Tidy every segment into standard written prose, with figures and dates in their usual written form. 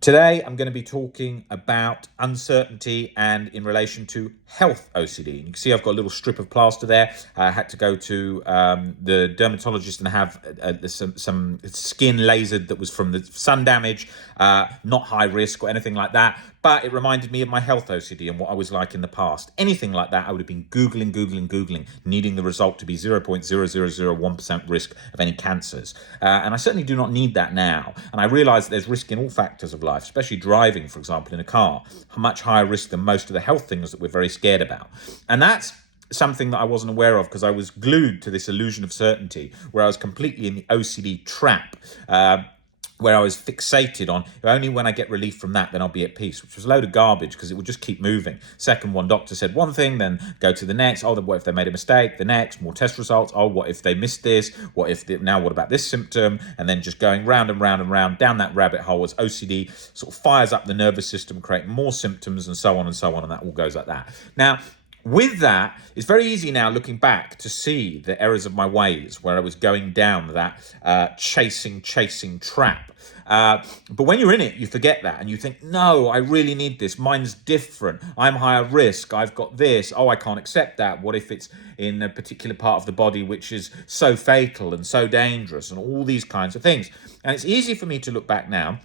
Today, I'm going to be talking about uncertainty and in relation to health OCD. You can see I've got a little strip of plaster there. I had to go to the dermatologist and have some skin lasered that was from the sun damage, not high risk or anything like that. But it reminded me of my health OCD and what I was like in the past. Anything like that, I would have been Googling, needing the result to be 0.0001% risk of any cancers. And I certainly do not need that now. And I realise that there's risk in all factors of life, especially driving, for example, in a car, much higher risk than most of the health things that we're very scared about. And that's something that I wasn't aware of because I was glued to this illusion of certainty where I was completely in the OCD trap. Where I was fixated on, only when I get relief from that, then I'll be at peace, which was a load of garbage because it would just keep moving. Second one, doctor said one thing, then go to the next. Oh, what if they made a mistake? The next, more test results. Oh, what if they missed this? What about this symptom? And then just going round and round and round down that rabbit hole as OCD sort of fires up the nervous system, creating more symptoms and so on and so on. And that all goes like that. Now, with that, it's very easy now looking back to see the errors of my ways where I was going down that chasing trap. But when you're in it, you forget that and you think, no, I really need this. Mine's different. I'm higher risk. I've got this. Oh, I can't accept that. What if it's in a particular part of the body which is so fatal and so dangerous and all these kinds of things? And it's easy for me to look back now.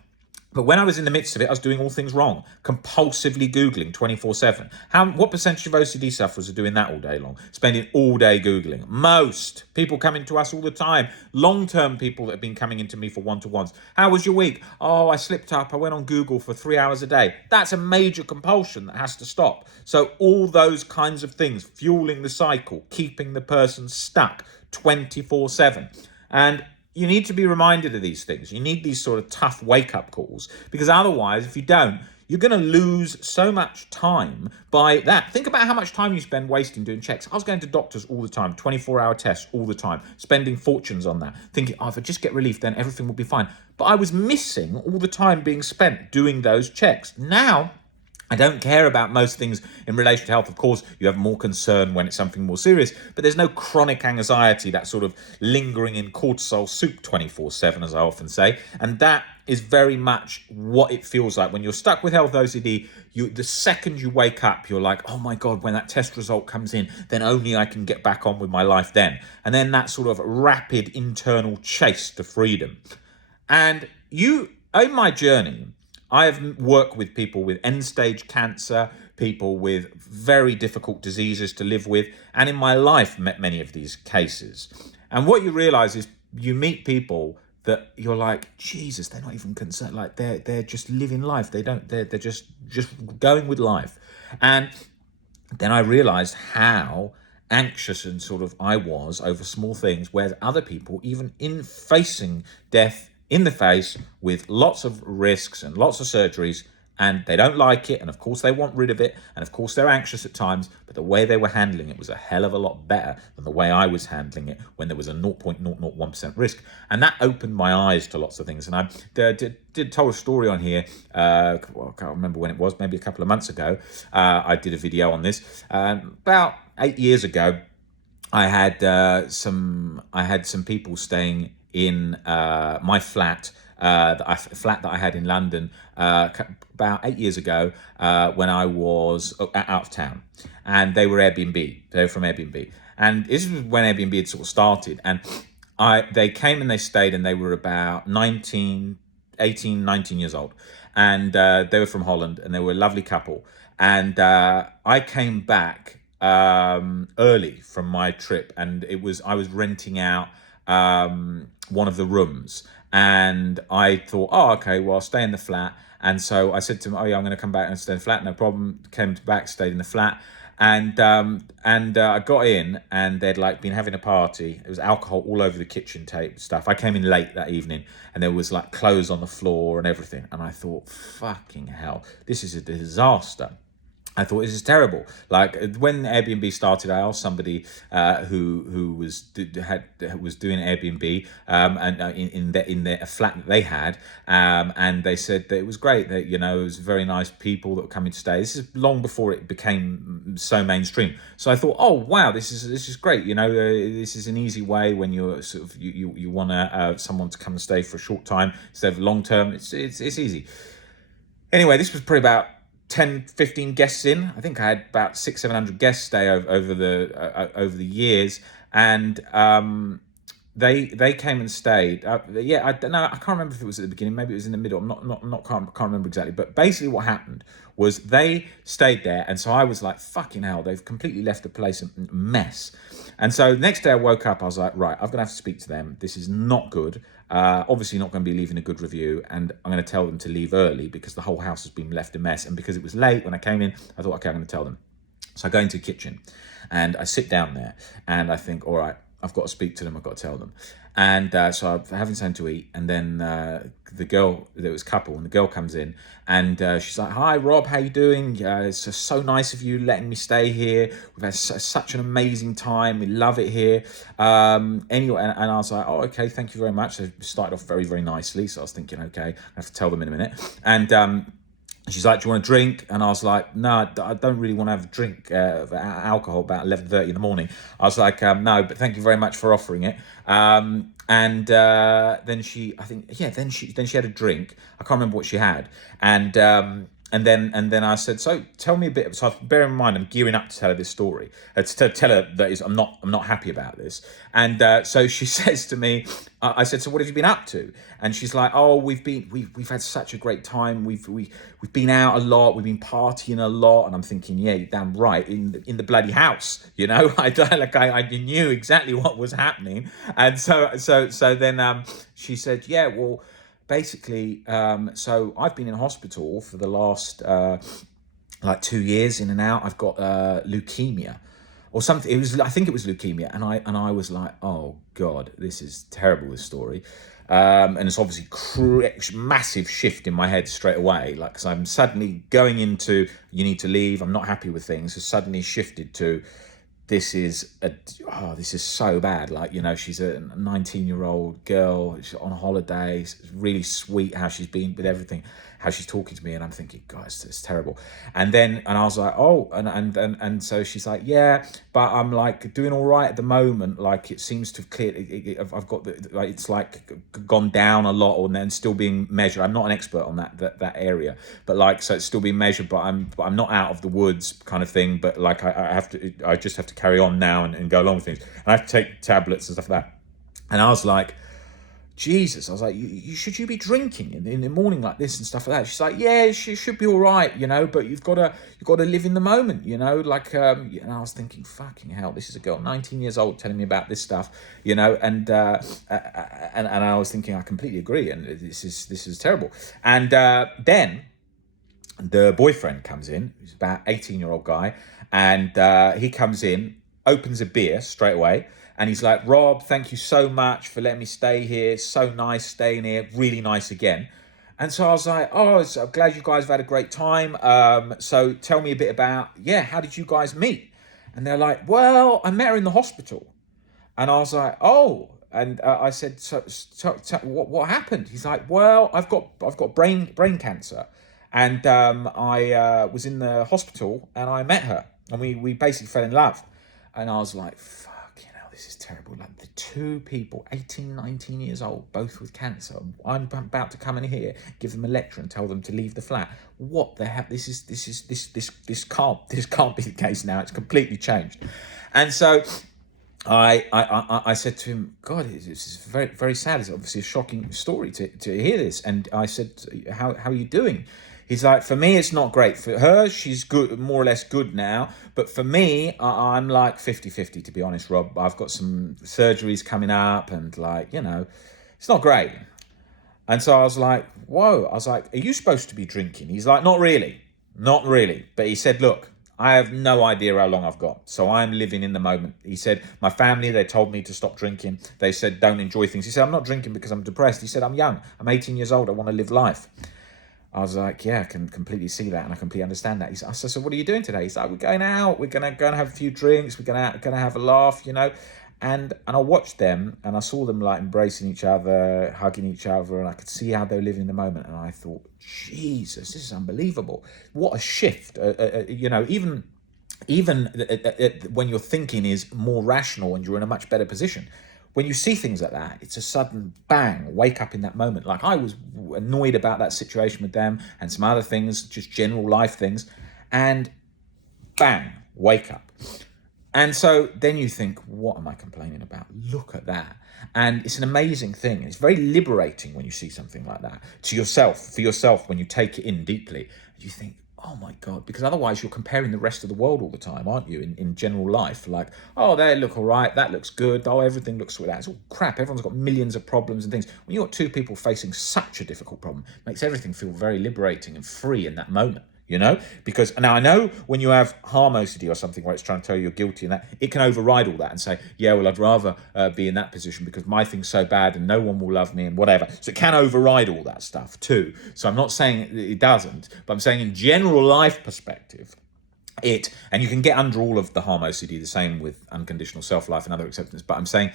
But when I was in the midst of it, I was doing all things wrong, compulsively Googling 24/7. What percentage of OCD sufferers are doing that all day long? Spending all day Googling. Most people coming to us all the time. Long-term people that have been coming into me for one-to-ones. How was your week? Oh, I slipped up. I went on Google for 3 hours a day. That's a major compulsion that has to stop. So all those kinds of things, fueling the cycle, keeping the person stuck 24/7. And you need to be reminded of these things. You need these sort of tough wake-up calls because otherwise, if you don't, you're going to lose so much time by that. Think about how much time you spend wasting doing checks. I was going to doctors all the time, 24-hour tests all the time, spending fortunes on that, thinking, oh, if I just get relief, then everything will be fine. But I was missing all the time being spent doing those checks. Now, I don't care about most things in relation to health. Of course, you have more concern when it's something more serious, but there's no chronic anxiety, that sort of lingering in cortisol soup 24/7, as I often say. And that is very much what it feels like when you're stuck with health OCD. The second you wake up, you're like, oh my God, when that test result comes in, then only I can get back on with my life then. And then that sort of rapid internal chase to freedom. And in my journey, I have worked with people with end-stage cancer, people with very difficult diseases to live with, and in my life met many of these cases. And what you realize is you meet people that you're like, Jesus, they're not even concerned. Like they're just living life. They're just going with life. And then I realized how anxious and sort of I was over small things, whereas other people, even in facing death in the face with lots of risks and lots of surgeries, and they don't like it, and of course they want rid of it, and of course they're anxious at times, but the way they were handling it was a hell of a lot better than the way I was handling it when there was a 0.001% risk. And that opened my eyes to lots of things. And I did tell a story on here, I can't remember when it was, maybe a couple of months ago. I did a video on this. About 8 years ago, I had some people staying in my flat, flat that I had in London about 8 years ago when I was out of town, and they were Airbnb. They were from Airbnb, and this was when Airbnb had sort of started. And they came and they stayed, and they were about 18, 19 years old, and they were from Holland, and they were a lovely couple. And I came back early from my trip, and I was renting out one of the rooms, and I thought, oh, okay, well, I'll stay in the flat. And so I said to him, oh yeah, I'm going to come back and stay in the flat, no problem. Came back, stayed in the flat, and I got in, and they'd like been having a party. There was alcohol all over the kitchen tape stuff. I came in late that evening, and there was like clothes on the floor and everything, and I thought, fucking hell, this is a disaster. I thought, this is terrible. Like when Airbnb started, I asked somebody who was doing Airbnb in their flat that they had, and they said that it was great. That it was very nice people that were coming to stay. This is long before it became so mainstream. So I thought, oh wow, this is great. This is an easy way when you're sort of you want someone to come and stay for a short time instead of long term. It's easy. Anyway, this was probably about 10, 15 guests in. I think I had about 700 guests stay over the years. And they came and stayed. Yeah, I don't know. I can't remember if it was at the beginning. Maybe it was in the middle. Can't remember exactly. But basically, what happened was they stayed there, and so I was like, "Fucking hell!" They've completely left the place a mess. And so the next day, I woke up. I was like, "Right, I'm gonna have to speak to them. This is not good. Obviously, not going to be leaving a good review, and I'm going to tell them to leave early because the whole house has been left a mess. And because it was late when I came in, I thought, okay, I'm going to tell them." So I go into the kitchen, and I sit down there, and I think, all right, I've got to speak to them. I've got to tell them. And so I'm having something to eat. And then the girl, there was a couple, and the girl comes in, and she's like, "Hi, Rob, how you doing? It's just so nice of you letting me stay here. We've had such an amazing time. We love it here." Anyway, and I was like, "Oh, okay, thank you very much." So it started off very, very nicely. So I was thinking, okay, I have to tell them in a minute. And she's like, "Do you want a drink?" And I was like, "No, I don't really want to have a drink of alcohol about 11:30 in the morning." I was like, "No, but thank you very much for offering it." And then she had a drink. I can't remember what she had. And then I said, "So tell me a bit." So bear in mind, I'm gearing up to tell her this story. To tell her that I'm not happy about this. And so she says to me, I said, "So what have you been up to?" And she's like, "Oh, we've had such a great time. We've been out a lot. We've been partying a lot." And I'm thinking, yeah, you're damn right, in the bloody house, you know. I knew exactly what was happening. And so then she said, "Yeah, well, basically, so I've been in hospital for the last like 2 years, in and out. I've got leukemia or something." I think it was leukemia. And I was like, "Oh God, this is terrible, this story." And it's obviously massive shift in my head straight away. Like, because I'm suddenly going into, you need to leave, I'm not happy with things. So suddenly shifted to, this is so bad. Like, you know, she's a 19-year-old girl, she's on holiday. It's really sweet how she's been with everything, how she's talking to me, and I'm thinking, God, it's terrible. And I was like, "Oh," and so she's like, "Yeah, but I'm like doing all right at the moment. Like, it seems to have cleared. I've got it's like gone down a lot, or then still being measured. I'm not an expert on that area, but like, so it's still being measured, but I'm not out of the woods, kind of thing. But like, I just have to carry on now and go along with things. And I have to take tablets and stuff like that." And I was like, Jesus, I was like, should you be drinking in the morning like this and stuff like that? She's like, "Yeah, she should be all right, you know, but you've got to live in the moment, you know, like." And I was thinking, fucking hell, this is a girl 19 years old telling me about this stuff, you know. And I was thinking, I completely agree, and this is terrible. And then the boyfriend comes in, who's about 18-year-old guy, and he comes in, opens a beer straight away. And he's like, "Rob, thank you so much for letting me stay here. So nice staying here. Really nice again." And so I was like, "Oh, I'm glad you guys have had a great time. So tell me a bit about, yeah, how did you guys meet?" And they're like, "Well, I met her in the hospital." And I was like, "Oh." And I said, so what happened?" He's like, "Well, I've got brain cancer. And I was in the hospital and I met her. And we basically fell in love." And I was like, this is terrible. Like, the two people, 18, 19 years old, both with cancer. I'm about to come in here, give them a lecture and tell them to leave the flat. What the hell? This can't be the case now. It's completely changed. And so I said to him, "God, this is very, very sad. It's obviously a shocking story to hear this." And I said, how are you doing?" He's like, "For me, it's not great. For her, she's good, more or less good now. But for me, I'm like 50-50, to be honest, Rob. I've got some surgeries coming up and, like, you know, it's not great." And so I was like, whoa. I was like, "Are you supposed to be drinking?" He's like, Not really. But he said, "Look, I have no idea how long I've got. So I'm living in the moment." He said, "My family, they told me to stop drinking. They said, don't enjoy things." He said, "I'm not drinking because I'm depressed." He said, "I'm young. I'm 18 years old. I want to live life." I was like, "Yeah, I can completely see that, and I completely understand that." I said, "So what are you doing today?" He's like, "We're going out. We're gonna go and have a few drinks. We're gonna have a laugh, you know." And I watched them, and I saw them like embracing each other, hugging each other, and I could see how they were living in the moment. And I thought, Jesus, this is unbelievable. What a shift. You know, even when your thinking is more rational and you're in a much better position, when you see things like that, it's a sudden bang, wake up in that moment. Like I was annoyed about that situation with them and some other things, just general life things, and bang, wake up. And so then you think, what am I complaining about? Look at that. And it's an amazing thing. It's very liberating when you see something like that to yourself, for yourself, when you take it in deeply. You think, oh my God, because otherwise you're comparing the rest of the world all the time, aren't you, in general life? Like, oh, they look all right, that looks good, oh, everything looks like that. It's all crap. Everyone's got millions of problems and things. When you've got two people facing such a difficult problem, it makes everything feel very liberating and free in that moment. Because now I know when you have harm OCD or something where it's trying to tell you you're guilty and that, it can override all that and say, yeah, well, I'd rather be in that position because my thing's so bad and no one will love me and whatever. So it can override all that stuff too. So I'm not saying it doesn't, but I'm saying in general life perspective, and you can get under all of the harm OCD, the same with unconditional self-life and other acceptance, but I'm saying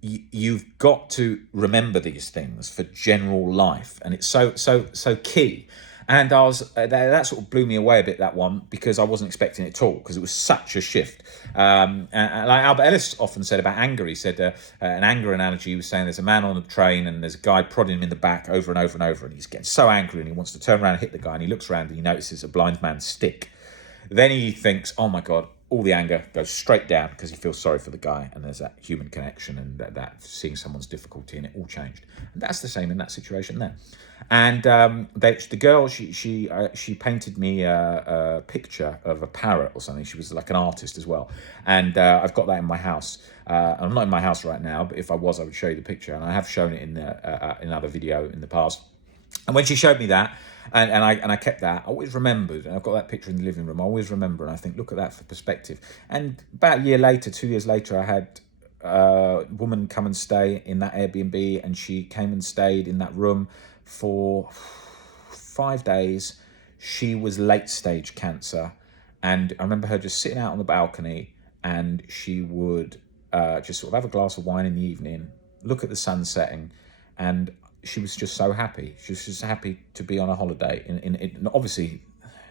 you've got to remember these things for general life, and it's so key. And I was that sort of blew me away a bit, that one, because I wasn't expecting it at all, because it was such a shift. And like Albert Ellis often said about anger, he said an anger analogy. He was saying there's a man on a train and there's a guy prodding him in the back over and over and over, and he's getting so angry and he wants to turn around and hit the guy, and he looks around and he notices a blind man's stick. Then he thinks, oh my God, all the anger goes straight down because he feels sorry for the guy, and there's that human connection and that seeing someone's difficulty, and it all changed. And that's the same in that situation there. And the girl, she painted me a picture of a parrot or something. She was like an artist as well, and I've got that in my house. I'm not in my house right now, but if I was, I would show you the picture, and I have shown it in another video in the past. And when she showed me that, and I kept that, I always remembered, and I've got that picture in the living room. I always remember, and I think, look at that for perspective. And about a year later, 2 years later, I had a woman come and stay in that Airbnb, and she came and stayed in that room for 5 days. She was late stage cancer, and I remember her just sitting out on the balcony, and she would just sort of have a glass of wine in the evening, look at the sun setting, and she was just so happy. She was just happy to be on a holiday in obviously,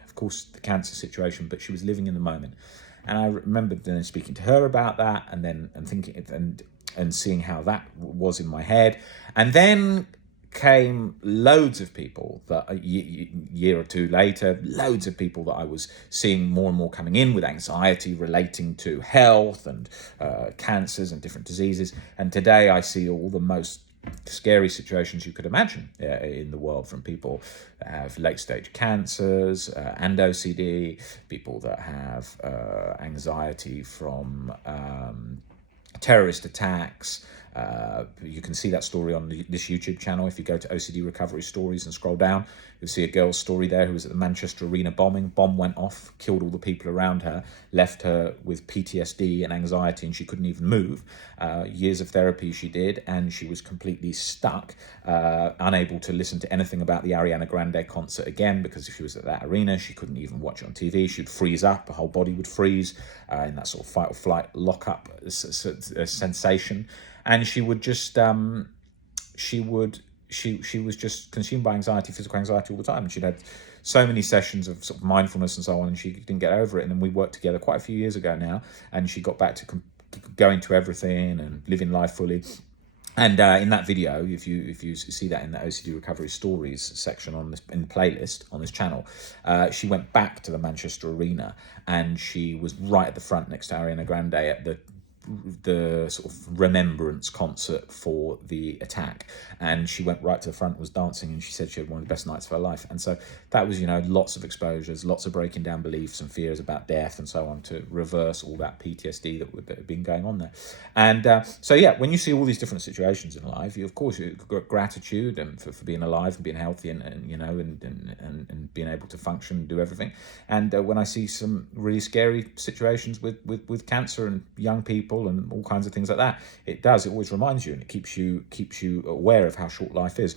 of course, the cancer situation, but she was living in the moment. And I remember then speaking to her about that, and thinking and seeing how that was in my head. And then came loads of people that a year or two later, loads of people that I was seeing more and more coming in with anxiety relating to health and cancers and different diseases. And today I see all the most scary situations you could imagine in the world, from people that have late stage cancers and OCD, people that have anxiety from terrorist attacks. You can see that story on this YouTube channel. If you go to OCD Recovery Stories and scroll down, you'll see a girl's story there who was at the Manchester Arena bombing. Bomb went off, killed all the people around her, left her with PTSD and anxiety, and she couldn't even move. Years of therapy she did, and she was completely stuck, unable to listen to anything about the Ariana Grande concert again, because if she was at that arena, she couldn't even watch it on TV. She'd freeze up, her whole body would freeze in that sort of fight or flight lock-up sensation. And she would just, she was just consumed by anxiety, physical anxiety all the time. And she'd had so many sessions of sort of mindfulness and so on, and she didn't get over it. And then we worked together quite a few years ago now, and she got back to going to everything and living life fully. And in that video, if you see that in the OCD Recovery Stories section in the playlist on this channel, she went back to the Manchester Arena, and she was right at the front next to Ariana Grande at the sort of remembrance concert for the attack, and she went right to the front, was dancing, and she said she had one of the best nights of her life. And so that was, lots of exposures, lots of breaking down beliefs and fears about death and so on, to reverse all that PTSD that had been going on there. And so yeah, when you see all these different situations in life, you've got gratitude and for being alive and being healthy and being able to function and do everything. And when I see some really scary situations with cancer and young people and all kinds of things like that, it always reminds you, and it keeps you aware of how short life is.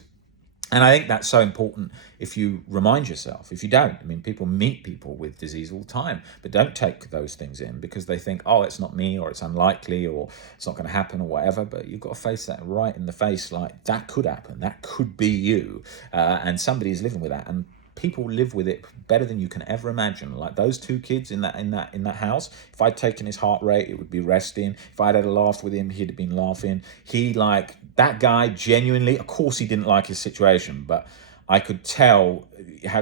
And I think that's so important if you remind yourself. If you don't, people meet people with disease all the time, but don't take those things in because they think, oh, it's not me, or it's unlikely, or it's not going to happen, or whatever. But you've got to face that right in the face, like that could happen, that could be you, and somebody's living with that. And people live with it better than you can ever imagine. Like those two kids in that house, if I'd taken his heart rate, it would be resting. If I'd had a laugh with him, he'd have been laughing. He, like, that guy genuinely, of course he didn't like his situation, but I could tell,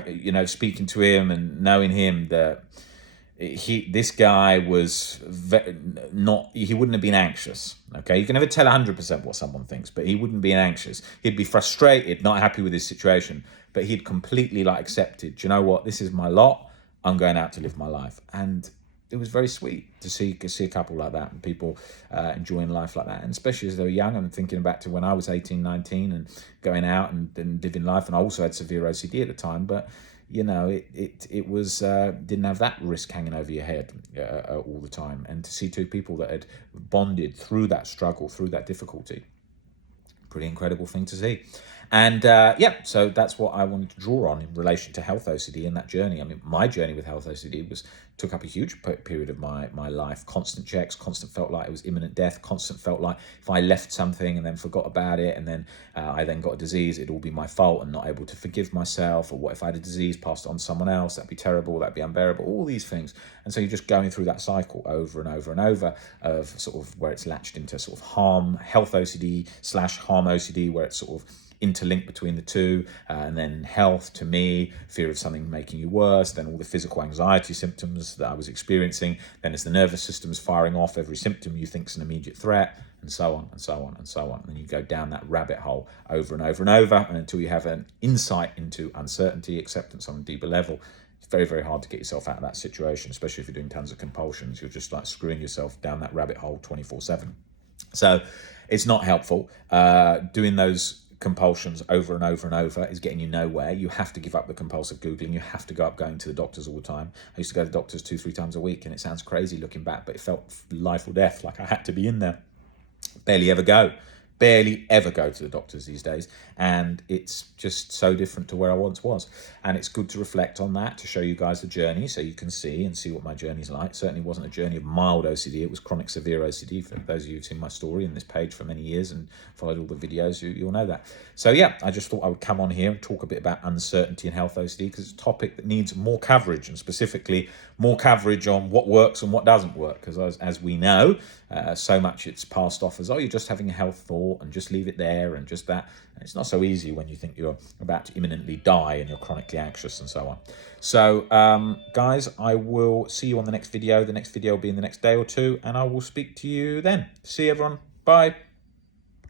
you know, speaking to him and knowing him, that this guy was he wouldn't have been anxious. Okay, you can never tell 100% what someone thinks, but he wouldn't be anxious. He'd be frustrated, not happy with his situation, but he'd completely, like, accepted, do you know what, this is my lot, I'm going out to live my life. And it was very sweet to see a couple like that, and people enjoying life like that, and especially as they were young. I'm thinking back to when I was 18, 19 and going out and living life, and I also had severe OCD at the time, but you know, it was didn't have that risk hanging over your head all the time. And to see two people that had bonded through that struggle, through that difficulty, pretty incredible thing to see. And yeah, so that's what I wanted to draw on in relation to health OCD and that journey. I mean, my journey with health OCD took up a huge period of my life. Constant checks, constant felt like it was imminent death, constant felt like if I left something and then forgot about it, and then I then got a disease, it'd all be my fault, and not able to forgive myself. Or what if I had a disease, passed it on to someone else? That'd be terrible, that'd be unbearable, all these things. And so you're just going through that cycle over and over and over of sort of where it's latched into sort of health OCD / harm OCD, where it's sort of interlinked between the two, and then health, to me, fear of something making you worse, then all the physical anxiety symptoms that I was experiencing, then as the nervous system's firing off every symptom you think's an immediate threat, and so on and so on and so on. And you go down that rabbit hole over and over and over, and until you have an insight into uncertainty, acceptance on a deeper level. It's very, very hard to get yourself out of that situation, especially if you're doing tons of compulsions. You're just like screwing yourself down that rabbit hole 24/7. So it's not helpful. Doing those compulsions over and over and over is getting you nowhere. You have to give up the compulsive Googling. You have to go up going to the doctors all the time. I used to go to doctors 2-3 times a week, and it sounds crazy looking back, but it felt life or death, like I had to be in there. Barely ever go to the doctors these days, and it's just so different to where I once was. And it's good to reflect on that, to show you guys the journey, so you can see what my journey's like. Certainly wasn't a journey of mild OCD, it was chronic severe OCD. For those of you who've seen my story in this page for many years and followed all the videos, you'll know that. So yeah, I just thought I would come on here and talk a bit about uncertainty and health OCD, because it's a topic that needs more coverage, and specifically more coverage on what works and what doesn't work. Because as we know, so much it's passed off as, oh, you're just having a health thought and just leave it there and just that. And it's not so easy when you think you're about to imminently die and you're chronically anxious and so on. So guys, I will see you on the next video. The next video will be in the next day or two, and I will speak to you then. See you, everyone. Bye.